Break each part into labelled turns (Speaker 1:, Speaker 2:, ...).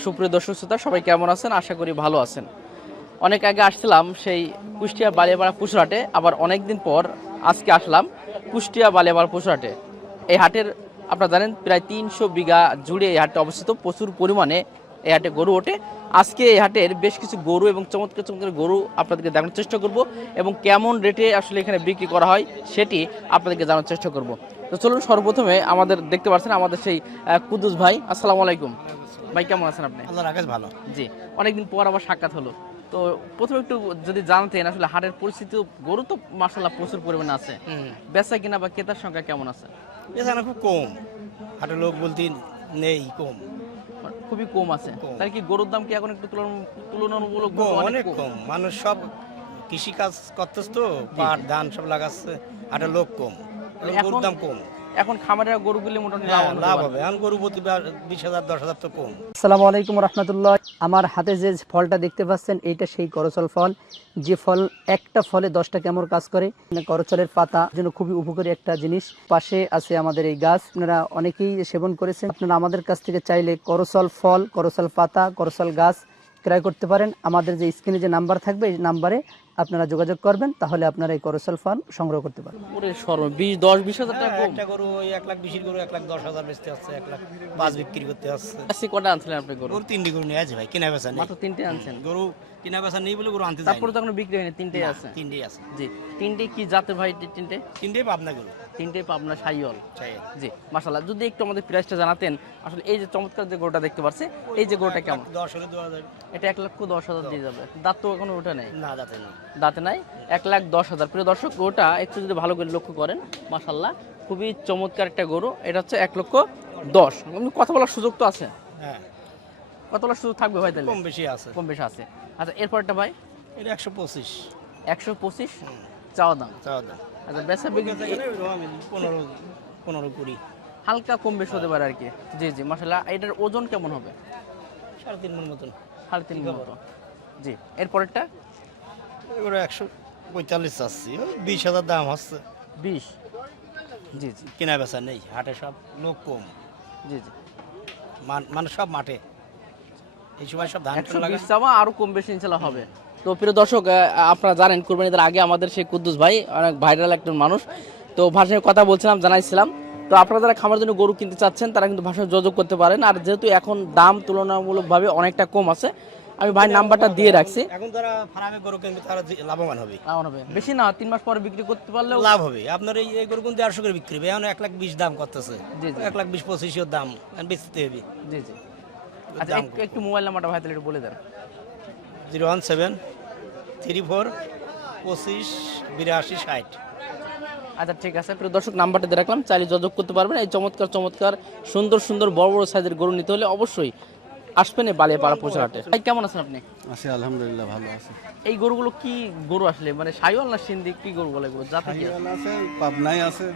Speaker 1: সুপ্রিয় দর্শক শ্রোতা সবাই কেমন আছেন? আশা করি ভালো আছেন। অনেক আগে আসছিলাম সেই কুষ্টিয়া বালিয়াপাড়া পুষুরহাটে আবার অনেক দিন পর আজকে আসলাম কুষ্টিয়া বালিয়াপাড়া পুষুরহাটে এই হাটের আপনারা জানেন প্রায় তিনশো বিঘা জুড়ে এই হাটে অবস্থিত। প্রচুর পরিমাণে এই হাটে গরু ওঠে। আজকে এই হাটের বেশ কিছু গরু এবং চমৎকার চমৎকার গরু আপনাদেরকে দেখানোর চেষ্টা করব এবং কেমন রেটে আসলে এখানে বিক্রি করা হয় সেটি আপনাদেরকে জানার চেষ্টা করব। তো চলুন সর্বপ্রথমে আমাদের দেখতে পাচ্ছেন আমাদের সেই আহ, কুদ্দুস ভাই আসসালামু আলাইকুম। ভাই কেমন আছেন আপনি?
Speaker 2: আল্লাহ রাখাস ভালো।
Speaker 1: জি অনেকদিন পর আবার সাক্ষাৎ হলো। তো প্রথমে একটু যদি জানতেন আসলে হাটের পরিস্থিতি গরু তো মাসাল্লাহ প্রচুর পরিমাণে আছে। বেচা কিনা বা ক্রেতার সংখ্যা কেমন আছে?
Speaker 2: এখানে খুব কম। হাটে লোক বলতে নেই কম।
Speaker 1: খুবই কম আছে। তাই কি গরুর দাম কি এখন একটু তুলনামূলক
Speaker 2: কম অনেক কম? মানুষ সব কৃষি কাজ করতেছে তো পাট ধান সব লাগাচ্ছে। হাটের লোক কম। গরুর দাম কম।
Speaker 1: এখন খামারের গরুগুলি মোটামুটি
Speaker 2: হ্যাঁ, লাভ হবে। এখন গরু প্রতি বিশ হাজার দশ হাজার তো কম।
Speaker 3: আসসালামু আলাইকুম রহমতুল্লাহ। আমার হাতে যে ফলটা দেখতে পাচ্ছেন এইটা সেই করচল ফল। যে ফল একটা ফলে দশটা কেমন কাজ করে মানে করচলের পাতা জন্য খুবই উপকারী একটা জিনিস। পাশে আছে আমাদের এই গাছ। আপনারা অনেকেই সেবন করেছেন। আপনারা আমাদের কাছ থেকে চাইলে করচল ফল করচল পাতা করচল গাছ ক্রয় করতে পারেন। আমাদের যে স্ক্রিনে যে নাম্বার থাকবে এই নাম্বারে আপনারা যোগাযোগ করবেন তাহলে আপনারা এই করচল ফার্ম সংগ্রহ করতে পারবেন।
Speaker 1: ওরে সর্ব বিশ দশ বিশ হাজার টাকা
Speaker 2: হ্যাঁ, একটা গরু লাখ বিশের গরু এক লাখ দশ হাজার বেচতে আছে এক লাখ পাঁচ বিক্রি করতে আছে
Speaker 1: আজকে কটা আনছিলেন আপনি গরু?
Speaker 2: গরু তিনটি গরু নিয়ে আছে ভাই কিনা বেচা নেই।
Speaker 1: মাত্র তিনটে আনছেন?
Speaker 2: গরু কিনা বেচা নেই বলে গরু আনতে যাই
Speaker 1: তারপরে তো এখন বিক্রি হয়নি তিনটেই আছে?
Speaker 2: তিনটেই আছে।
Speaker 1: জি তিনটে কি জাতের ভাই তিনটে?
Speaker 2: তিনটেই পাবনা গরু।
Speaker 1: তিনটে পাবনা সাইয়ল জি মাশাল্লাহ যদি একটু আমাদের প্রাইসটা জানাতেন আসলে এই যে চমৎকার যে গরুটা দেখতে পাচ্ছি এই যে গরুটা কেমন?
Speaker 2: দশ
Speaker 1: এটা এক লক্ষ দশ হাজার দিয়ে যাবে। দাঁত তো এখনও ওঠে নেই?
Speaker 2: না
Speaker 1: দাঁতে নাই। এক লাখ দশ হাজার। প্রিয় দর্শক গরুটা একটু যদি ভালো করে লক্ষ্য করেন মাশাল্লাহ খুবই চমৎকার একটা গরু। এটা হচ্ছে এক লক্ষ দশ। কথা বলার সুযোগ তো আছে।
Speaker 2: হ্যাঁ।
Speaker 1: কথা বলার সুযোগ থাকবে ভাই তাহলে?
Speaker 2: কম বেশি আছে।
Speaker 1: কম বেশি আছে। আচ্ছা এরপরটা ভাই?
Speaker 2: এটা একশো পঁচিশ।
Speaker 1: একশো পঁচিশ? চাওয়া দাম।
Speaker 2: চাওয়া দাম।
Speaker 1: আচ্ছা বেচা বিক্রি
Speaker 2: পনেরো পনেরো কুড়ি।
Speaker 1: হালকা কম বেশি হতে পারে আর কি। জি জি মাশাল্লাহ এটার ওজন কেমন হবে?
Speaker 2: সাড়ে তিন মন মতন।
Speaker 1: সাড়ে তিন মতো জি এরপরেরটা?
Speaker 2: এগুলো একশো পঁয়তাল্লিশ চাচ্ছি। বিশ হাজার দাম হচ্ছে।
Speaker 1: বিশ? জি জি।
Speaker 2: কেনা বেচা নেই হাটে সব লোক কম।
Speaker 1: জি জি।
Speaker 2: মান- মানে সব মাঠে। এই সময় সব ধান
Speaker 1: একশো
Speaker 2: লাগা
Speaker 1: বিশ চাওয়া আরও কম বেশি ইনশাল্লাহ হবে। তো প্রিয় দর্শক আপনারা জানেন কুরবানিদের আগে আমাদের সেই কুদ্দুস ভাই অনেক ভাইরাল একজন মানুষ। তো ভাষায় কথা বলছিলাম জানাইছিলাম। তো আপনারা যারা খামার জন্য গরু কিনতে চাচ্ছেন তারা কিন্তু ভাষায় যোগাযোগ করতে পারেন। আর যেহেতু এখন দাম তুলনামূলকভাবে অনেকটা কম আছে আমি ভাই নাম্বারটা দিয়ে রাখছি।
Speaker 2: এখন যারা ফার্মে গরু কিনবে তারা লাভবান হবে।
Speaker 1: কেমন হবে। বেশি না তিন মাস পরে বিক্রি করতে পারলে
Speaker 2: লাভ হবে। আপনার এই এই গরু কিন্তু দেড়শো করে বিক্রি হবে। এখন এক লাখ বিশ দাম করতেছে।
Speaker 1: জি, জি।
Speaker 2: এক লাখ বিশ পঁচিশের দাম। বেচতে হবে।
Speaker 1: জি জি। আচ্ছা একটু- একটু মোবাইল নাম্বারটা ভাই তাহলে একটু বলে দেন।
Speaker 2: Zero one seven three four পঁচিশ বিরাশি ষাট।
Speaker 1: আচ্ছা ঠিক আছে। প্রিয় দর্শক নাম্বারটা দিয়ে রাখলাম। চাইলে যোগাযোগ করতে পারবেন। এই চমৎকার চমৎকার সুন্দর সুন্দর বড় বড় সাইজের গরু নিতে হলে অবশ্যই আসবেন এই বালিয়াপাড়া পৌঁছে হাটে। ভাই কেমন আছেন আপনি?
Speaker 4: আছি আলহামদুলিল্লাহ ভালো আছে।
Speaker 1: এই গরুগুলো কি গরু আসলে? মানে সাইওয়াল না সিন্ধি? কি গরু বলে গরু জাতি কি
Speaker 4: আছে পাবনাই আছে।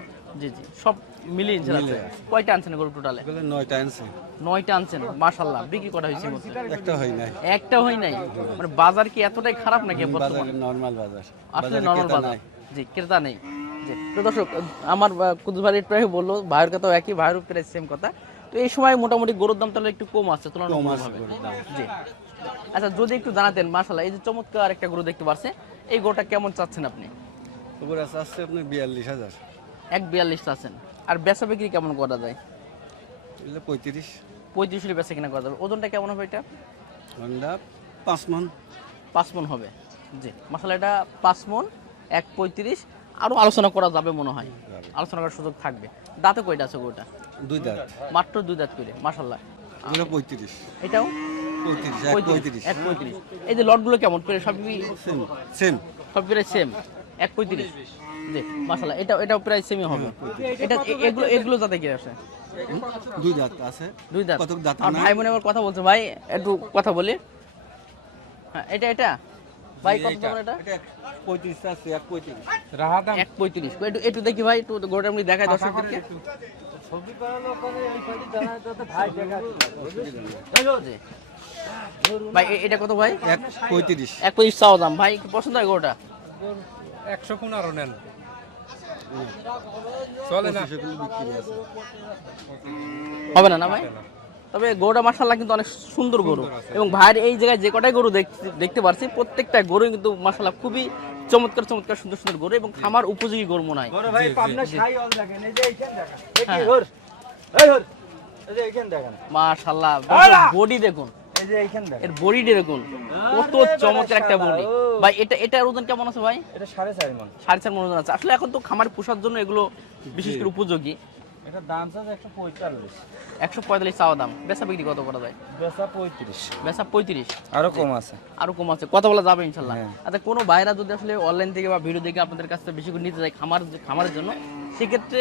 Speaker 1: জি জি। সব মিলিয়ে আছে। কয়টা আনছেন গরু টোটালে?
Speaker 4: নয়টা আনছে।
Speaker 1: নয়টা আনছেন মাশাল্লাহ বিক্রি করা হয়েছে
Speaker 4: একটা হয় নাই।
Speaker 1: একটা হয় নাই? মানে বাজার কি এতটাই খারাপ নাকি বর্তমানে?
Speaker 4: নর্মাল বাজার।
Speaker 1: আসলে নর্মাল বাজার। জি ক্রেতা নেই। জি। তো দর্শক আমার কুদুবাড়ি প্রায় বলল ভাইয়ের কথাও একই ভাইয়েরও প্রায় সেম কথা। তো এই সময় মোটামুটি গরুর দাম তাহলে একটু কম আছে তুলনামূলকভাবে জি। আচ্ছা যদি একটু জানাতেন মাশাল্লাহ এই যে চমৎকার একটা গরু দেখতে পারছে এই গরুটা কেমন চাচ্ছেন আপনি?
Speaker 4: আপনার বিয়াল্লিশ হাজার।
Speaker 1: এক বিয়াল্লিশ আছেন। আর বেচা বিক্রি কেমন করা যায়?
Speaker 4: পঁয়ত্রিশ
Speaker 1: পঁয়ত্রিশ। হলে বেচা কিনা করা যাবে। ওজনটা কেমন হবে এটা?
Speaker 4: হন্ডা পাঁচ মন।
Speaker 1: পাঁচ মন হবে। জি মশলা এটা পাঁচ মন এক পঁয়ত্রিশ। আরও আলোচনা করা যাবে মনে হয়। আলোচনা করার সুযোগ থাকবে। দাঁতে কয়টা আছে গরুটা?
Speaker 4: দুই দাঁত।
Speaker 1: মাত্র দুই দাঁত করে মাসাল্লাহ
Speaker 4: এগুলো পঁয়ত্রিশ।
Speaker 1: এটাও?
Speaker 4: পঁয়ত্রিশ এক
Speaker 1: পঁয়ত্রিশ এই যে লটগুলো কেমন? করে সবই
Speaker 4: সেম
Speaker 1: সব প্রায় সেম। এক পঁয়ত্রিশ। জি মাসাল্লাহ এটা এটাও প্রায় সেমই হবে। এটা এগুলো এগুলো যাতে কি আসে।
Speaker 4: দুই দাঁত আছে।
Speaker 1: দুই দাঁত
Speaker 4: কত দাঁত
Speaker 1: আর ভাই বোনে আবার কথা বলছে ভাই একটু কথা বলি। হ্যাঁ এটা এটা? ভাই কত দাম এটা?
Speaker 4: পঁয়ত্রিশ আছে এক পঁয়ত্রিশ।
Speaker 1: এক পঁয়ত্রিশ। একটু একটু দেখি ভাই একটু গোটা এমনি দেখায় দর্শকদেরকে। ভাই এ- এটা কত ভাই?
Speaker 4: এক পঁয়ত্রিশ।
Speaker 1: এক পঁচিশ চাও দাম। ভাই পছন্দ হয় গোটা
Speaker 5: নেন চলে না
Speaker 4: পঁচিশ এগুলো বিক্রি আছে
Speaker 1: হবে না না ভাই? তবে গরুটা মাসাল্লাহ কিন্তু অনেক সুন্দর গরু। এবং ভাইয়ের এই জায়গায় যে কটাই গরু দেখতে- দেখতে পারছি প্রত্যেকটা গরু কিন্তু মাসাল্লাহ খুবই চমৎকার চমৎকার সুন্দর সুন্দর গরু এবং খামার উপযোগী গরু মনে হয়।
Speaker 6: ভাই পাবনা শাহী হল দেখেন এই যে এইখান দেখেন। এই কি
Speaker 1: হ্যাঁ। মাশাল্লাহ বডি দেখুন। এর বডিটি দেখুন কত চমৎকার একটা বডি। ভাই এটা এটার ওজন কেমন আছে ভাই?
Speaker 6: এটা সাড়ে চার মন।
Speaker 1: সাড়ে চার মন ওজন আছে। আসলে এখন তো খামার পোষার জন্য এগুলো বিশেষ করে উপযোগী।
Speaker 6: এটার দাম চাচ্ছে একশো পঁয়তাল্লিশ।
Speaker 1: একশো পঁয়তাল্লিশ চাওয়া দাম। বেচা বিক্রি কত করা যায়?
Speaker 6: বেচা পঁয়ত্রিশ।
Speaker 1: বেচা পঁয়ত্রিশ?
Speaker 6: আরও কম আছে।
Speaker 1: আরও কম আছে। কথা বলা যাবে ইনশাল্লাহ।
Speaker 6: হ্যাঁ।
Speaker 1: আচ্ছা কোনো যদি আসলে অনলাইন থেকে বা ভিডিও দেখে আপনাদের কাছ থেকে বেশি করে নিতে যায় খামার খামারের জন্য সেক্ষেত্রে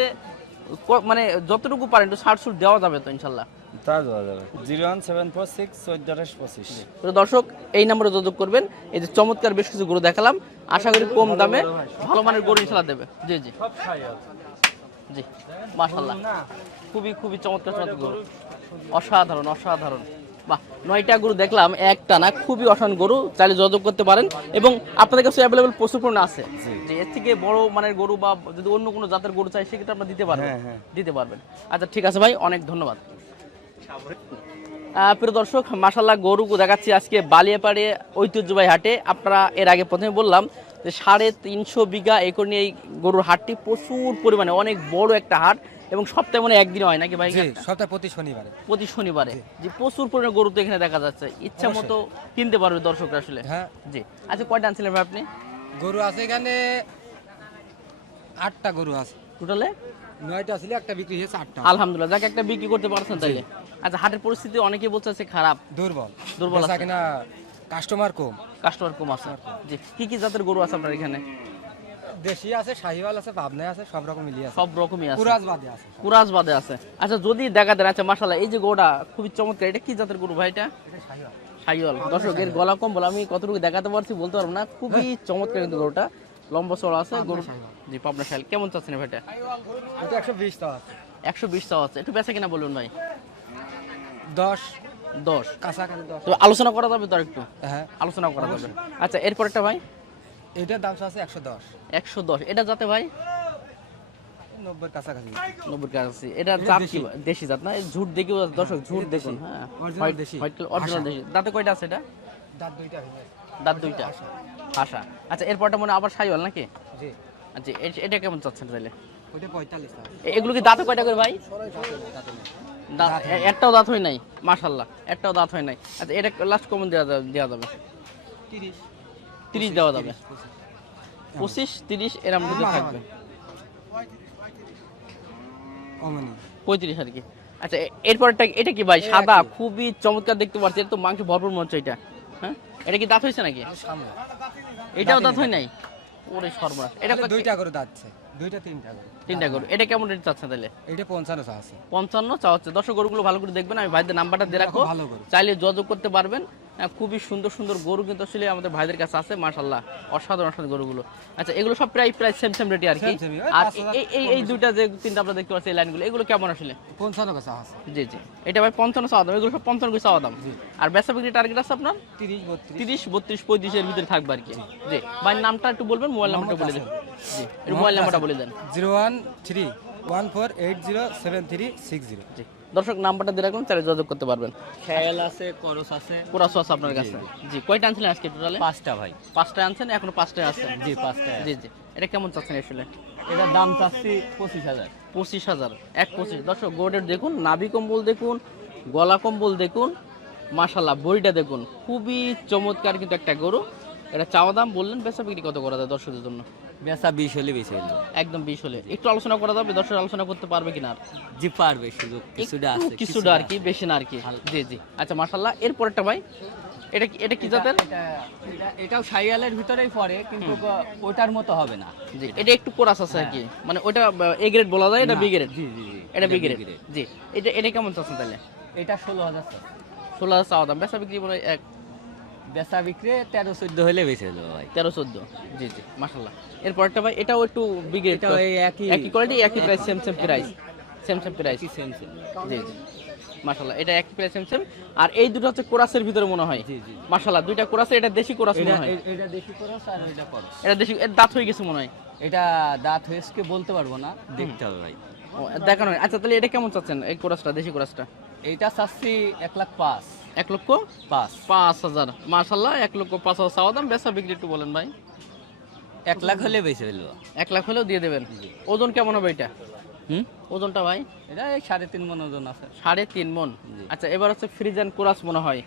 Speaker 1: মানে যতটুকু পারেন একটু ছুট দেওয়া যাবে তো ইনশাল্লাহ।
Speaker 6: তা দেওয়া যাবে। Zero one seven four six চোদ্দ আঠাশ পঁচিশ।
Speaker 1: দর্শক এই নম্বরে যোগাযোগ করবেন। এই যে চমৎকার বেশ কিছু গরু দেখালাম। আশা করি কম দামে ভালো মানের গরু ইনশাল্লাহ দেবে। জি জি। জি মাশাল্লাহ খুবই খুবই চমৎকার চমৎকার গরু। অসাধারণ অসাধারণ। বাহ নয়টা গরু দেখলাম একটা না খুবই অসাধারণ গরু। চাইলে যোগাযোগ করতে পারেন। এবং আপনাদের কাছে অ্যাভেলেবল প্রচুর পরিমাণে আছে। যে এর থেকে বড় মানের গরু বা যদি অন্য কোনো জাতের গরু চাই সেক্ষেত্রে আপনারা দিতে পারবেন।
Speaker 6: হ্যাঁ, হ্যাঁ।
Speaker 1: দিতে পারবেন। আচ্ছা ঠিক আছে ভাই অনেক ধন্যবাদ। প্রিয় দর্শক মাসাল্লাহ গরু দেখাচ্ছি আজকে বালিয়াপাড়ে ঐতিহ্যবাহী হাটে। আপনারা এর আগে প্রথমে বললাম যে সাড়ে তিনশো বিঘা একর নিয়ে এই গরুর হাটটি প্রচুর পরিমাণে অনেক বড় একটা হাট এবং সপ্তাহে মানে একদিন হয় নাকি ভাই
Speaker 7: সপ্তাহে প্রতি শনিবারে।
Speaker 1: প্রতি শনিবারে। যে প্রচুর পরিমাণে গরু তো এখানে দেখা যাচ্ছে। ইচ্ছা মতো কিনতে পারবে দর্শকরা আসলে।
Speaker 7: হ্যাঁ।
Speaker 1: জি আচ্ছা কয়টা আনছিলেন ভাই আপনি?
Speaker 7: গরু আছে এখানে আটটা গরু আছে।
Speaker 1: টোটালে
Speaker 7: নয়টা ছিল একটা বিক্রি হয়েছে আটটা।
Speaker 1: আলহামদুলিল্লাহ যাকে একটা বিক্রি করতে পারছেন তাইলে। আচ্ছা হাটের পরিস্থিতি অনেকেই বলছে আছে খারাপ।
Speaker 7: দুর্বল।
Speaker 1: দুর্বল আছে।
Speaker 7: কিনা কাস্টমার কম।
Speaker 1: কাস্টমার কম আছে। জি কি কি জাতের গরু আছে আপনার এখানে?
Speaker 7: দেশি আছে শাহিওয়াল আছে পাবনায় আছে সব রকম মিলিয়ে আছে।
Speaker 1: সব রকমই আছে।
Speaker 7: কুরাজ বাদে আছে।
Speaker 1: কুরাজ বাদে আছে। আচ্ছা যদি দেখা দেন আচ্ছা মাশাল্লাহ এই যে গরুটা খুবই চমৎকার এটা কি জাতের গরু ভাই এটা?
Speaker 7: এটা শাহিওয়াল।
Speaker 1: দর্শক এর গলা কম্বল আমি কতটুকু দেখাতে পারছি বলতে পারব না। খুবই চমৎকার কিন্তু গরুটা। লম্বা চড়া আছে গরু জি পাবনা শাইল কেমন চাচ্ছেন ভাইটা?
Speaker 7: এটা একশো বিশ টাকা আছে।
Speaker 1: একশো বিশ চাওয়া আছে। একটু বেচা কিনা বলুন ভাই।
Speaker 7: দশ।
Speaker 1: দশ।
Speaker 7: কাছাকাছি দশ।
Speaker 1: তো আলোচনা করা যাবে তো একটু
Speaker 7: হ্যাঁ।
Speaker 1: আলোচনা করা যাবে। আচ্ছা এরপরটা ভাই?
Speaker 7: এটার দাম আছে একশো দশ।
Speaker 1: একশো দশ। এটা যাতে ভাই?
Speaker 7: নব্বই কাছাকাছি।
Speaker 1: নব্বই কাছে এটা
Speaker 7: এটা
Speaker 1: জাত কি দেশি। জাত না? ঝুট দেখি দর্শক ঝুট
Speaker 7: দেশি।
Speaker 1: হ্যাঁ।
Speaker 7: Original দেশি।
Speaker 1: অরিজিনাল দেশি। দাঁতে কয়টা আছে এটা?
Speaker 7: দাঁত দুইটা
Speaker 1: দাঁত দুইটা। হাসা আচ্ছা এরপরটা মনে হয় আবার সাইওয়াল নাকি?
Speaker 7: জি।
Speaker 1: আচ্ছা এটা কেমন চাচ্ছেন তাহলে?
Speaker 7: ওইটা পঁয়তাল্লিশ
Speaker 1: এগুলো কি দাঁতে কয়টা করে ভাই? একটাও দাঁত হয় নাই মাশাল্লাহ একটাও দাঁত হয় নাই। আচ্ছা এটা লাস্ট কমন দেওয়া যাবে দেওয়া যাবে?
Speaker 7: তিরিশ।
Speaker 1: তিরিশ দেওয়া যাবে। পঁচিশ। তিরিশ এরম মধ্যে থাকবে। পঁয়ত্রিশ। আর কি। আচ্ছা এরপরটা এটা কি ভাই সাদা? খুবই চমৎকার দেখতে পাচ্ছি। এটা তো মাংস ভরপুর মনে হচ্ছে এটা। হ্যাঁ? এটা কি দাঁত হয়েছে নাকি? এটাও দাঁত হয় নাই? ওরে সর্বনাশ। এটা
Speaker 7: এটা দুইটা করে দাঁতছে দুইটা তিনটা
Speaker 1: গরু। এটা কেমন রেট চাচ্ছেন তাহলে?
Speaker 7: এটা পঞ্চান্ন চা আছে।
Speaker 1: পঞ্চান্ন চা হচ্ছে। দর্শক গরুগুলো ভালো করে দেখবেন। আমি ভাইদের নাম্বারটা দিয়ে
Speaker 7: রাখো
Speaker 1: চাইলে যোগাযোগ করতে পারবেন। খুবই সুন্দর সুন্দর গরু কিন্তু আসলে আমাদের ভাইদের কাছে আছে মাশাল্লাহ অসাধারণ অসাধারণ গরুগুলো। আচ্ছা এগুলো সব প্রায় প্রায় সেম সেম রেটই আর কি। আর এই এই দুইটা যে তিনটা আমরা দেখতে পাচ্ছি এই লাইনগুলো এগুলো কেমন আসলে?
Speaker 7: পঞ্চান্ন চা আছে।
Speaker 1: জি জি। এটা ভাই পঞ্চান্ন চাওয়া দাম এগুলো সব পঞ্চান্ন করে চাওয়া দাম। আর বেচা বিক্রি টার্গেট আছে আপনার?
Speaker 7: তিরিশ বত্রিশ।
Speaker 1: তিরিশ বত্রিশ পঁয়ত্রিশের ভিতরে থাকবে আর কি। জি। ভাই নামটা একটু বলবেন মোবাইল নাম্বারটা বলে দেন। জি মোবাইল নাম্বারটা বলে দেন।
Speaker 7: Zero one three one four eight zero seven three six zero.
Speaker 1: জি। দর্শক নাম্বারটা দিয়ে রাখুন চাইলে যোগাযোগ করতে পারবেন।
Speaker 6: খেয়াল আছে করস আছে।
Speaker 1: কোরাসো আছে আপনার কাছে। জি। কয়টা আনছিলেন আজকে টোটালে
Speaker 6: পাঁচটা ভাই।
Speaker 1: পাঁচটা আনছেন এখনও পাঁচটা আছে
Speaker 6: জি পাঁচটা
Speaker 1: জি জি। এটা কেমন চাচ্ছেন আসলে?
Speaker 6: এটার দাম চাচ্ছি পঁচিশ হাজার।
Speaker 1: পঁচিশ হাজার এক পঁচিশ। দর্শক গোডের দেখুন নাভি কম্বল দেখুন গলা কম্বল দেখুন মাশাল্লাহ বড়িটা দেখুন। খুবই চমৎকার কিন্তু একটা গরু। এটা চাওয়া দাম বললেন বেচা বিক্রি কত করা যায় দর্শকদের জন্য?
Speaker 6: বেচা বিশ হলে বেশি হলো
Speaker 1: একদম বিশ হলে। একটু আলোচনা করা যাবে দর্শক আলোচনা করতে পারবে কিনা আর?
Speaker 6: জি পারবে সুযোগ কিছুটা আছে
Speaker 1: কিছুটা আর কি বেশি না আর কি। জি জি। আচ্ছা মাশাল্লাহ এরপরটা ভাই এটা কি এটা কি জাতের?
Speaker 6: এটাও সাইয়ালের ভিতরেই পড়ে কিন্তু ওটার মতো হবে না।
Speaker 1: জি এটা একটু কোরাস আছে আর কি। মানে ওটা এ গ্রেড বলা যায় এটা বি গ্রেড
Speaker 6: জি জি জি।
Speaker 1: এটা বি গ্রেড জি। এটা এটা কেমন চাচ্ছেন তাহলে?
Speaker 6: এটা ষোলো হাজার
Speaker 1: ষোলো হাজার চাওয়া দাম। বেচা বিক্রি বলে এক
Speaker 6: বেচা বিক্রি তেরো চোদ্দ হলে বেশি হলো ভাই।
Speaker 1: তেরো চোদ্দ। জি জি। মাসাল্লাহ এরপরটা ভাই এটাও একটু
Speaker 6: এটাও এই একই
Speaker 1: একই কোয়ালিটি একই price same same price same same price
Speaker 6: same same
Speaker 1: জি জি। মাশাল্লাহ এটা একই প্রাইস সেম সেম আর এই দুটো হচ্ছে কোরাসের ভিতরে মনে হয়।
Speaker 6: জি জি।
Speaker 1: মাশাল্লাহ দুইটা কোরাসের এটা দেশি কোরাস
Speaker 6: এটা
Speaker 1: মনে হয়
Speaker 6: এটা দেশি করস আর এটা করস।
Speaker 1: এটা দেশি এর দাঁত হয়ে গেছে মনে হয়।
Speaker 6: এটা দাঁত হয়েছে বলতে পারব না দেখতে হবে ভাই।
Speaker 1: ও, দেখানো আচ্ছা তাহলে এটা কেমন চাচ্ছেন এই কোরাসটা দেশি কোরাসটা?
Speaker 6: এইটা চাচ্ছি এক লাখ পাঁচ।
Speaker 1: এক লক্ষ
Speaker 6: পাঁচ।
Speaker 1: পাঁচ হাজার। মার্শাল্লাহ এক লক্ষ পাঁচ হাজার চাওয়া দাম বেচা বিক্রি একটু বলেন ভাই।
Speaker 6: এক লাখ হলে বেশি ফেলব।
Speaker 1: এক লাখ হলেও দিয়ে দেবেন। ওজন কেমন হবে এটা?
Speaker 6: হুম?
Speaker 1: ওজনটা ভাই?
Speaker 6: এটা এই সাড়ে তিন মন ওজন আছে।
Speaker 1: সাড়ে তিন মন আচ্ছা এবার হচ্ছে ফ্রিজান কোরাস মনে হয়।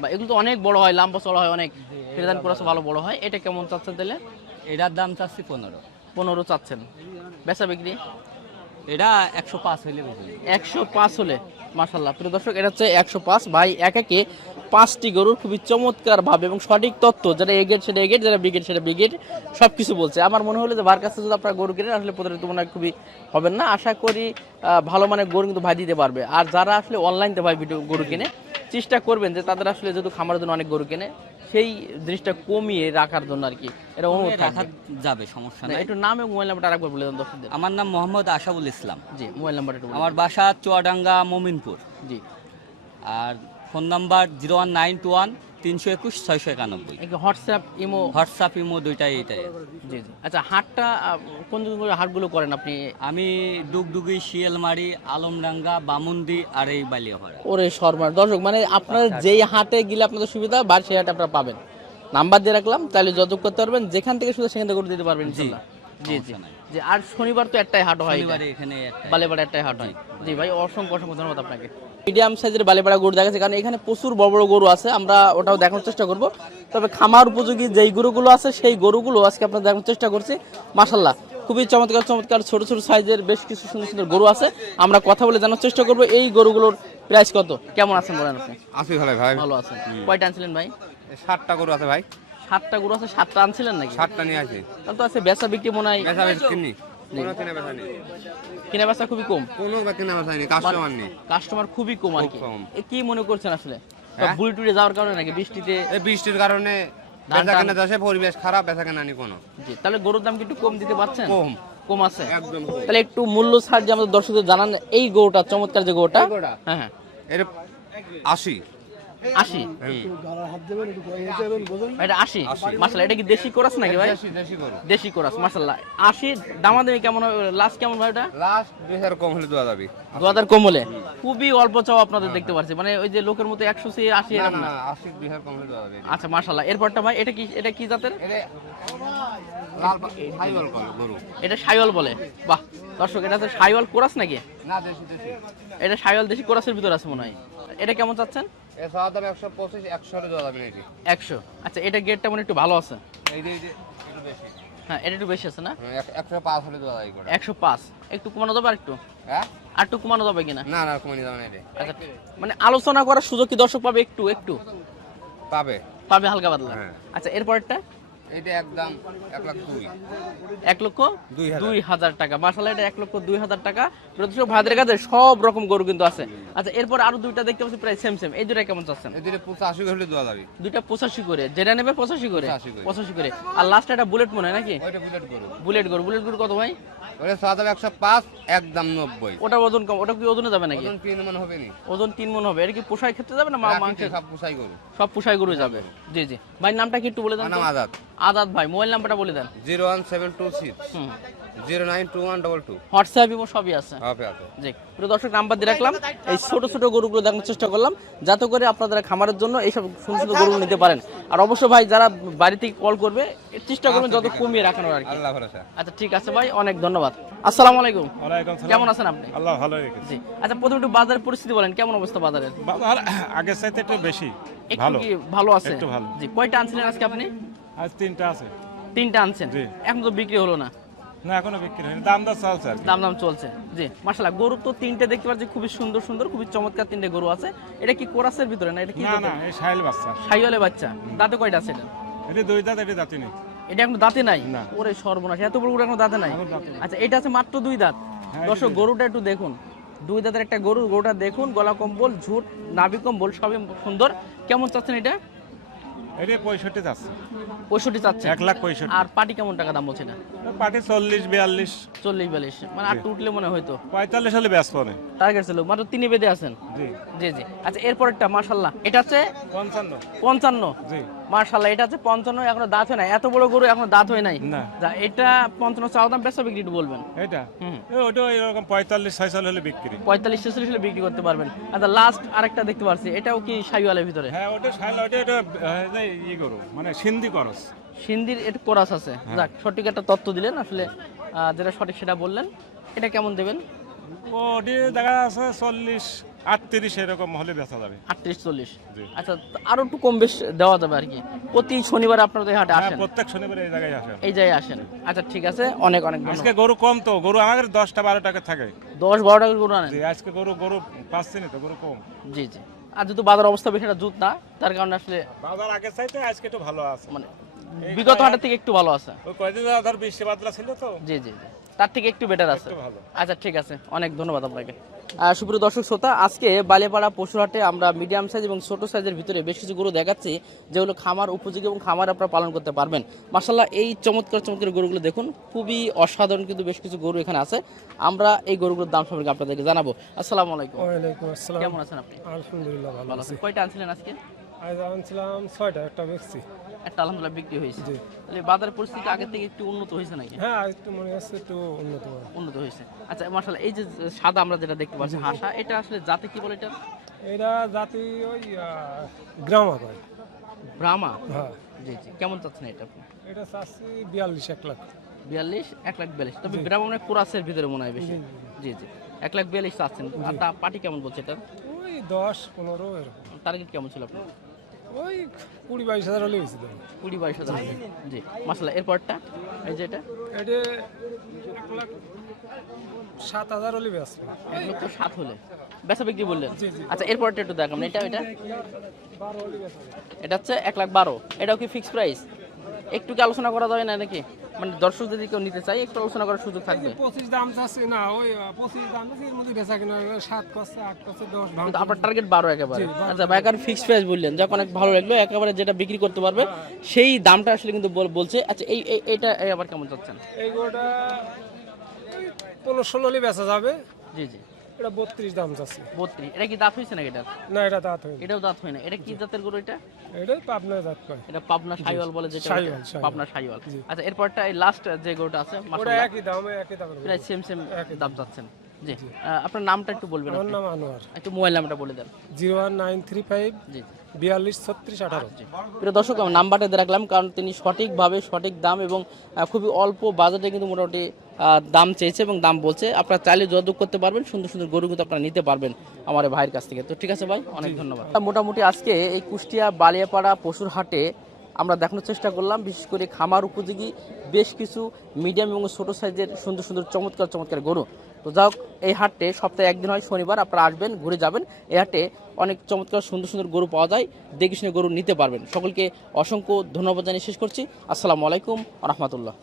Speaker 1: বা এগুলো তো অনেক বড় হয় লম্বা চড়া হয় অনেক। ফ্রিজান কোরাস ভালো বড় হয়। এটা কেমন চাচ্ছেন তাহলে?
Speaker 6: এটার দাম চাচ্ছি পনেরো।
Speaker 1: পনেরো চাচ্ছেন। বেচা বিক্রি?
Speaker 6: এটা একশো পাঁচ হলে
Speaker 1: একশো পাঁচ হলে। মাসাল্লাহ প্রিয় দর্শক, এটা হচ্ছে একশো পাঁচ। ভাই এক একে পাঁচটি গরুর খুবই চমৎকার ভাবে এবং সঠিক তথ্য যেটা এগেট সেটা এগেট যারা ব্রিগেড সেটা ব্রিগেড সব কিছু বলছে। আমার মনে হলো যে ভার কাছে যদি আপনারা গরু কেনেন, আসলে প্রতারিত মনে হয় খুবই হবেন না। আশা করি ভালো মানে গরু কিন্তু ভাই দিতে পারবে। আর যারা আসলে অনলাইনতে ভাই ভিডিও গরু কেনে, চেষ্টা করবেন যে তাদের আসলে যেহেতু খামারের জন্য অনেক গরু কিনে সেই জিনিসটা কমিয়ে রাখার জন্য আর কি। এটা অনুরোধ
Speaker 6: রাখা যাবে সমস্যা নেই।
Speaker 1: একটু নাম এবং মোবাইল নাম্বারটা আরেকবার বলে দেন দর্শকদের।
Speaker 6: আমার নাম মোহাম্মদ আশাবুল ইসলাম।
Speaker 1: জি মোবাইল নাম্বারটা
Speaker 6: আমার বাসা চুয়াডাঙ্গা মমিনপুর।
Speaker 1: জি।
Speaker 6: আর phone number zero one nine two one তিনশো একুশ ছয়শো একানব্বই।
Speaker 1: WhatsApp imo?
Speaker 6: হোয়াটসঅ্যাপ ইমো দুইটাই এইটাই।
Speaker 1: জি জি। আচ্ছা হাটটা কোন হাটগুলো করেন আপনি?
Speaker 6: আমি ডুগডুগি শিয়ালমারি আলমডাঙ্গা বামুন্দি আর এই বালিয়াপাড়া।
Speaker 1: ওরে শর্মার। দর্শক মানে আপনার যেই হাটে গেলে আপনাদের সুবিধা বাড়ি সেই হাটে আপনারা পাবেন। নাম্বার দিয়ে রাখলাম তাহলে যত করতে পারবেন যেখান থেকে শুধু সেখান থেকে করে দিতে পারবেন ইনশাল্লাহ। জি জি। জি আর শনিবার তো একটাই হাট হয়।
Speaker 6: এখানে একটা
Speaker 1: একটাই হাট হয়। জি ভাই অসংখ্য অসংখ্য ধন্যবাদ আপনাকে। মিডিয়াম সাইজের বালেপাড়া গরু দেখাচ্ছে কারণ এখানে প্রচুর বড় বড় গরু আছে আমরা ওটাও দেখানোর চেষ্টা করব। তবে খামার উপযোগী যেই গরুগুলো আছে সেই গরুগুলো আজকে আপনারা দেখানোর চেষ্টা করছি। মাসাল্লাহ খুবই চমৎকার চমৎকার ছোট ছোট সাইজের বেশ কিছু সুন্দর সুন্দর গরু আছে। আমরা কথা বলে জানার চেষ্টা করব এই গরুগুলোর প্রাইস কত? কেমন আছেন বলেন আপনি?
Speaker 4: আশি ভালো ভাই।
Speaker 1: ভালো আছেন। কয়টা আনছিলেন ভাই?
Speaker 4: ষাটটা গরু আছে ভাই।
Speaker 1: সাতটা গরু আছে সাতটা আনছিলেন নাকি?
Speaker 4: ষাটটা নিয়ে আসি।
Speaker 1: তাহলে তো আছে বেচা বিক্রি মনে হয়
Speaker 4: বেচা কিনি কোনো কিনা বেচা নেই।
Speaker 1: কিনা বেচা খুবই কম।
Speaker 4: কোনো কিনা বেচা নেই কাস্টমার নেই।
Speaker 1: কাস্টমার খুবই কম আর কি। কি মনে করছেন আসলে?
Speaker 4: হ্যাঁ?
Speaker 1: যাওয়ার কারণে নাকি বৃষ্টিতে
Speaker 4: বৃষ্টির কারণে বেচা কেনা দেশে পরিবেশ খারাপ বেচা কেনা নি কোনো।
Speaker 1: জি তাহলে গরুর দাম কি একটু কম দিতে পারছেন?
Speaker 4: কম।
Speaker 1: কম আছে।
Speaker 4: একদম
Speaker 1: তাহলে একটু মূল্য ছাড় যে আমাদের দর্শকদের জানান এই গরুটা চমৎকার যে গরুটা? হ্যাঁ হ্যাঁ।
Speaker 4: এর আশি।
Speaker 1: আশি। এটা আশি। মাসাল্লাহ এটা কি দেশি কোরাস নাকি ভাই?
Speaker 4: দেশি দেশি গরু।
Speaker 1: দেশি কোরাস মাসাল্লাহ আশি দামাদামি কেমন লাস্ট কেমন ভাই ওটা
Speaker 4: লাস্ট দুই হাজার কম হলে দেওয়া যাবে।
Speaker 1: দু হাজার কম হলে? খুবই অল্প চাও আপনাদের দেখতে পাচ্ছি। মানে ওই যে লোকের মতো একশো সে আশি এরকম
Speaker 4: না
Speaker 1: আচ্ছা মাসাল্লাহ এরপরটা ভাই এটা কি এটা কি জাতের?
Speaker 4: এটা
Speaker 1: সাইওয়াল বলে। বাহ দর্শক এটা সাইওয়াল কোরাস নাকি?
Speaker 4: না দেশি দেশি।
Speaker 1: এটা সাইওয়াল দেশি কোরাসের ভিতর আছে মনে হয়। এটা কেমন চাচ্ছেন?
Speaker 4: এ দাম একশো পঁচিশ একশো দেওয়া যাবে নাকি
Speaker 1: একশো। আচ্ছা এটা গেটটা মানে একটু ভালো আছে।
Speaker 4: এই যে একটু বেশি।
Speaker 1: হ্যাঁ এটা একটু বেশি আছে না?
Speaker 4: হ্যাঁ, এক- একশো পাঁচ হলে দেওয়া যাবে
Speaker 1: একশো পাঁচ। একটু কমানো যাবে আর একটু
Speaker 4: হ্যাঁ?
Speaker 1: আর একটু কমানো যাবে কিনা?
Speaker 4: না না কমানো যাবে না
Speaker 1: আচ্ছা মানে আলোচনা করার সুযোগ কি দর্শক পাবে একটু একটু?
Speaker 4: পাবে।
Speaker 1: পাবে হালকা পাতলা।
Speaker 4: হ্যাঁ।
Speaker 1: আচ্ছা এরপরটা
Speaker 4: এটা একদম এক লাখ দুই।
Speaker 1: এক লক্ষ
Speaker 4: দুই হাজার।
Speaker 1: টাকা। মাসালা এটা এক লক্ষ দুই হাজার টাকা। প্রদর্শক ভাইদের কাছে সব রকম গরু কিন্তু আছে। আচ্ছা এরপর আরও দুইটা দেখতে পাচ্ছি প্রায় সেম সেম এই দুটা কেমন চাচ্ছেন?
Speaker 4: পঁচাশি দেওয়া যাবে।
Speaker 1: দুইটা পঁচাশি করে। যেটা নেবে পঁচাশি করে।
Speaker 4: 85
Speaker 1: পঁচাশি করে। আর লাস্ট একটা বুলেট মনে হয় নাকি?
Speaker 4: বুলেট গরু।
Speaker 1: বুলেট গরু। বুলেট গরু কত ভাই?
Speaker 4: ওটা চাওয়া দাম একশো পাঁচ একদম নব্বই।
Speaker 1: ওটা ওজন কম ওটা কি ওজনে যাবে নাকি?
Speaker 4: ওজন তিন মন হবে নি।
Speaker 1: ওজন তিন মন হবে এটা কি পোষায় ক্ষেত্রে যাবে না মা-
Speaker 4: রাখি সব পুষাই গরু।
Speaker 1: সব পোষায় গরু যাবে। জি জি। ভাই নামটা কি একটু বলে দেন
Speaker 4: নাম আজাদ।
Speaker 1: আজাদ ভাই মোবাইল নাম্বারটা বলে দেন।
Speaker 4: Zero one seven two six. Zero nine two one double two.
Speaker 1: WhatsApp imo সবই আছে।
Speaker 4: হবে আছে।
Speaker 1: জি প্রিয় দর্শক নাম্বার দিয়ে রাখলাম। এই ছোট ছোট গরুগুলো দেখানোর চেষ্টা করলাম যাতে করে আপনাদের খামারের জন্য এইসব সুন্দর সুন্দর গরু নিতে পারেন। আর অবশ্য ভাই যারা বাড়ি থেকে কল করবে চেষ্টা করবেন যত কমিয়ে রাখানোর আর কি।
Speaker 4: আল্লাহ ভরসা।
Speaker 1: আচ্ছা ঠিক আছে ভাই অনেক ধন্যবাদ। আসসালামু আলাইকুম।
Speaker 8: ওয়ালাইকুম সালাম।
Speaker 1: কেমন আছেন আপনি?
Speaker 8: আল্লাহ ভালো
Speaker 1: জি। আচ্ছা প্রথমে একটু বাজারের পরিস্থিতি বলেন কেমন অবস্থা বাজারের?
Speaker 8: বাজার আগের চাইতে একটু বেশি
Speaker 1: একটু
Speaker 8: ভালো।
Speaker 1: কি ভালো আছে?
Speaker 8: একটু ভালো।
Speaker 1: জি কয়টা আনছিলেন আজকে আপনি?
Speaker 8: আজ তিনটা আছে।
Speaker 1: তিনটা আনছেন। এখন তো বিক্রি হলো না।
Speaker 8: না এখনও বিক্রি হয়নি। দাম দর চলছে
Speaker 1: দাম দাম চলছে জি। মাশাআল্লাহ গরু তো তিনটে দেখতে পাচ্ছি খুবই সুন্দর সুন্দর খুবই চমৎকার তিনটে গরু আছে। এটা কি কোরাসের ভিতরে না এটা কি
Speaker 8: না না এই সাইল বাচ্চা।
Speaker 1: সাইওয়ালে বাচ্চা। দাঁতে কয়টা আছে এটা?
Speaker 8: এটি দুই দাঁত এটি দাঁতি নেই।
Speaker 1: এটা এখন দাঁতে নাই। ওরে সর্বনাশ এত বড় গরু এখন দাঁতে নাই?
Speaker 8: এখন দাঁতে নেই।
Speaker 1: আচ্ছা এটা আছে মাত্র দুই দাঁত।
Speaker 8: হ্যাঁ,
Speaker 1: দর্শক গরুটা একটু দেখুন। দুই দাঁতের একটা গরু গরুটা দেখুন গলা কম্বল ঝুট নাভি কম্বল সবই সুন্দর। কেমন চাচ্ছেন এটা?
Speaker 8: এটি পঁয়ষট্টি যাচ্ছে।
Speaker 1: পঁয়ষট্টি চাচ্ছেন
Speaker 8: এক লাখ পঁয়ষট্টি।
Speaker 1: আর পাটি কেমন টাকা দাম বলছে না
Speaker 8: পাটি চল্লিশ বিয়াল্লিশ।
Speaker 1: চল্লিশ বিয়াল্লিশ। মানে আর উঠলে মনে হয়তো
Speaker 8: পঁয়তাল্লিশ হলে ব্যাস পরে
Speaker 1: টার্গেট ছিল মাত্র তিনি বেঁধে আছেন?
Speaker 8: জি।
Speaker 1: জি জি। আচ্ছা এরপর একটা মাশাল্লাহ এটা হচ্ছে
Speaker 8: পঞ্চান্ন।
Speaker 1: পঞ্চান্ন।
Speaker 8: জি।
Speaker 1: মার্শাল্লাহ এটা হচ্ছে পঞ্চান্ন এখনও দাঁত হয় নাই। এত বড় গরু এখনও দাঁত হয় নাই।
Speaker 8: না।
Speaker 1: এটা পঞ্চান্ন চাওয়া দাম বেচা বিক্রি বলবেন।
Speaker 8: এটা? ওটা এরকম পঁয়তাল্লিশ ছয়চল্লিশ হলে বিক্রি।
Speaker 1: পঁয়তাল্লিশ ছেচল্লিশ হলে বিক্রি করতে পারবেন। আচ্ছা লাস্ট আরেকটা দেখতে পাচ্ছি এটাও কি সাইওয়ালের ভিতরে?
Speaker 8: হ্যাঁ ওটা সাইল ওটা এটা ই করো মানে সিন্ধি করস।
Speaker 1: সিন্দির একটু কোরাস আছে। যাক সঠিক একটা তথ্য দিলেন আসলে যেটা সঠিক সেটা বললেন। এটা কেমন দেবেন?
Speaker 8: ওটি দেখা আছে চল্লিশ আটত্রিশ এরকম হলে বেচা যাবে।
Speaker 1: আটত্রিশ চল্লিশ। আচ্ছা আরও একটু কম বেশ দেওয়া যাবে আর কি। প্রতি শনিবার আপনাদের হাটে
Speaker 8: হ্যাঁ
Speaker 1: আসেন?
Speaker 8: প্রত্যেক শনিবার এই জায়গায় আসে
Speaker 1: এই জায়গায় আসেন। আচ্ছা ঠিক আছে। অনেক অনেক
Speaker 8: আজকে গরু কম তো। গরু আমাদের দশটা বারো টাকা থাকে।
Speaker 1: দশ বারো টাকার গরু আনেন?
Speaker 8: আজকে গরু গরু পাচ্ছি না তো গরু কম।
Speaker 1: জি জি। আর যেহেতু বাজার অবস্থা বেশি একটা জুত না তার কারণে আসলে
Speaker 8: বাজার আগের চাইতে আজকে একটু ভালো আছে।
Speaker 1: মানে বিগত হাটের থেকে একটু ভালো আছে।
Speaker 8: ওই কয়দিন ধর বৃষ্টি বাদলা ছিল তো।
Speaker 1: জি জি জি। তার থেকে একটু বেটার আছে। আচ্ছা ঠিক আছে। অনেক ধন্যবাদ আপনাকে। সুপ্রিয় দর্শক শ্রোতা আজকে বালিয়াপাড়া পশুহাটে আমরা মিডিয়াম সাইজ এবং ছোট সাইজের ভিতরে বেশ কিছু গরু দেখাচ্ছি যেগুলো খামার উপযোগী এবং খামার আপনারা পালন করতে পারবেন। মাসাল্লাহ এই চমৎকার চমৎকার গরুগুলো দেখুন খুবই অসাধারণ কিন্তু বেশ কিছু গরু এখানে আছে। আমরা এই গরুগুলোর দাম সম্পর্কে আপনাদেরকে জানাব। আসসালামু আলাইকুম। কেমন আছেন আপনি?
Speaker 5: আলহামদুলিল্লাহ ভালো
Speaker 1: আছেন। কয়টা আনছিলেন আজকে?
Speaker 5: আজ আনছিলাম ছয়টা একটা বেচছি।
Speaker 1: একটা আলহামদুলিল্লাহ বিক্রি হয়েছে।
Speaker 5: জি।
Speaker 1: তাহলে বাজারের পরিস্থিতি আগের থেকে একটু উন্নত হয়েছে নাকি?
Speaker 5: হ্যাঁ আজ একটু মনে হচ্ছে একটু উন্নত
Speaker 1: উন্নত হয়েছে। আচ্ছা এই যে সাদা আমরা যেটা দেখতে পাচ্ছি হাসা এটা আসলে জাতে কি বলে এটা?
Speaker 5: এটা জাতি ওই গ্রাম
Speaker 1: ব্রাহ্মা
Speaker 5: হ্যাঁ।
Speaker 1: জি জি কেমন চাচ্ছেন এটা আপনি?
Speaker 5: এটা চাচ্ছি বিয়াল্লিশ এক লাখ।
Speaker 1: বিয়াল্লিশ এক লাখ বিয়াল্লিশ। তবে গ্রাম মানে কোরাসের ভিতরে মনে হয় বেশি। জি জি। এক লাখ বিয়াল্লিশ চাচ্ছেন। আর তা পার্টি কেমন বলছে এটা
Speaker 5: ওই দশ পনেরো এরকম।
Speaker 1: টার্গেট কেমন ছিল আপনার?
Speaker 5: ওই কুড়ি বাইশ হাজার হলে দেবে
Speaker 1: কুড়ি বাইশ হাজার। জি। মাসাল্লাহ এরপরটা? এই যে এটা?
Speaker 5: এটা এক লাখ সাত হাজার হলে বেচবো
Speaker 1: এক লক্ষ সাত হলে। বেচা বিক্রি বললেন। আচ্ছা এরপরটা একটু দেখাম এটা এটা? এটা হচ্ছে এক লাখ বারো। এটাও কি ফিক্সড প্রাইস একটু কি আলোচনা করা যায় না নাকি? মানে দর্শক যদি কেউ নিতে চাই একটু আলোচনা করার সুযোগ থাকবে।
Speaker 5: পঁচিশ দাম চাচ্ছে না ওই পঁচিশ দাম চাচ্ছে এর মধ্যে বেচা কিনা সাত করছে আট করছে দশ
Speaker 1: কিন্তু আপনার টার্গেট বারো একেবারে। আচ্ছা ভাইকার ফিক্সড প্রাইস বললেন যাক অনেক ভালো লাগল একেবারে যেটা বিক্রি করতে পারবে সেই দামটা আসলে কিন্তু বলছে। আচ্ছা এই এই আবার কেমন চাচ্ছেন?
Speaker 5: এই গোটা পনেরো ষোলো হলে বেচা যাবে।
Speaker 1: জি জি।
Speaker 5: এটা বত্রিশ দাম যাচ্ছে।
Speaker 1: 32 এটা কি দাঁত হইছে নাকি এটা?
Speaker 5: না এটা দাঁত হয়নি।
Speaker 1: এটাও দাঁত হয় না এটা কি জাতের গরু এটা?
Speaker 5: এটা পাবনা জাত কয়
Speaker 1: এটা পাবনা শাইওয়াল বলে যেটা পাবনা
Speaker 5: শাইওয়াল
Speaker 1: আচ্ছা এরপরটা এই লাস্ট যে গরুটা আছে
Speaker 5: ওটা একই দামে একই দামের
Speaker 1: প্রায় সেম সেম দাম যাচ্ছেন। জি। আপনার নামটা একটু বলবেন
Speaker 5: আমার নাম আনোয়ার।
Speaker 1: একটু মোবাইল নাম্বারটা বলে দেন।
Speaker 5: Zero one nine three five
Speaker 1: জি।
Speaker 5: বিয়াল্লিশ ছত্রিশ আঠারো।
Speaker 1: প্রিয় দর্শক আমি নাম্বারটা দিয়ে রাখলাম কারণ তিনি সঠিকভাবে সঠিক দাম এবং খুবই অল্প বাজেটে কিন্তু মোটামুটি দাম চেয়েছে এবং দাম বলছে। আপনারা চাইলে যোগাযোগ করতে পারবেন সুন্দর সুন্দর গরু কিন্তু আপনারা নিতে পারবেন আমার ভাইয়ের কাছ থেকে। তো ঠিক আছে ভাই অনেক ধন্যবাদ। মোটামুটি আজকে এই কুষ্টিয়া বালিয়াপাড়া পশুর হাটে আমরা দেখানোর চেষ্টা করলাম বিশেষ করে খামার উপযোগী বেশ কিছু মিডিয়াম এবং ছোট সাইজের সুন্দর সুন্দর চমৎকার চমৎকার গরু। তো যাই এই হাটে সপ্তাহে একদিন হয়, শনিবার আপনারা আসবেন, ঘুরে যাবেন। এই হাটে অনেক চমৎকার, সুন্দর সুন্দর গরু পাওয়া যায়, দেখে শুনে গরু নিতে পারবেন। সকলকে অসংখ্য ধন্যবাদ জানিয়ে শেষ করছি। আসসালামু আলাইকুম রহমতুল্লাহ।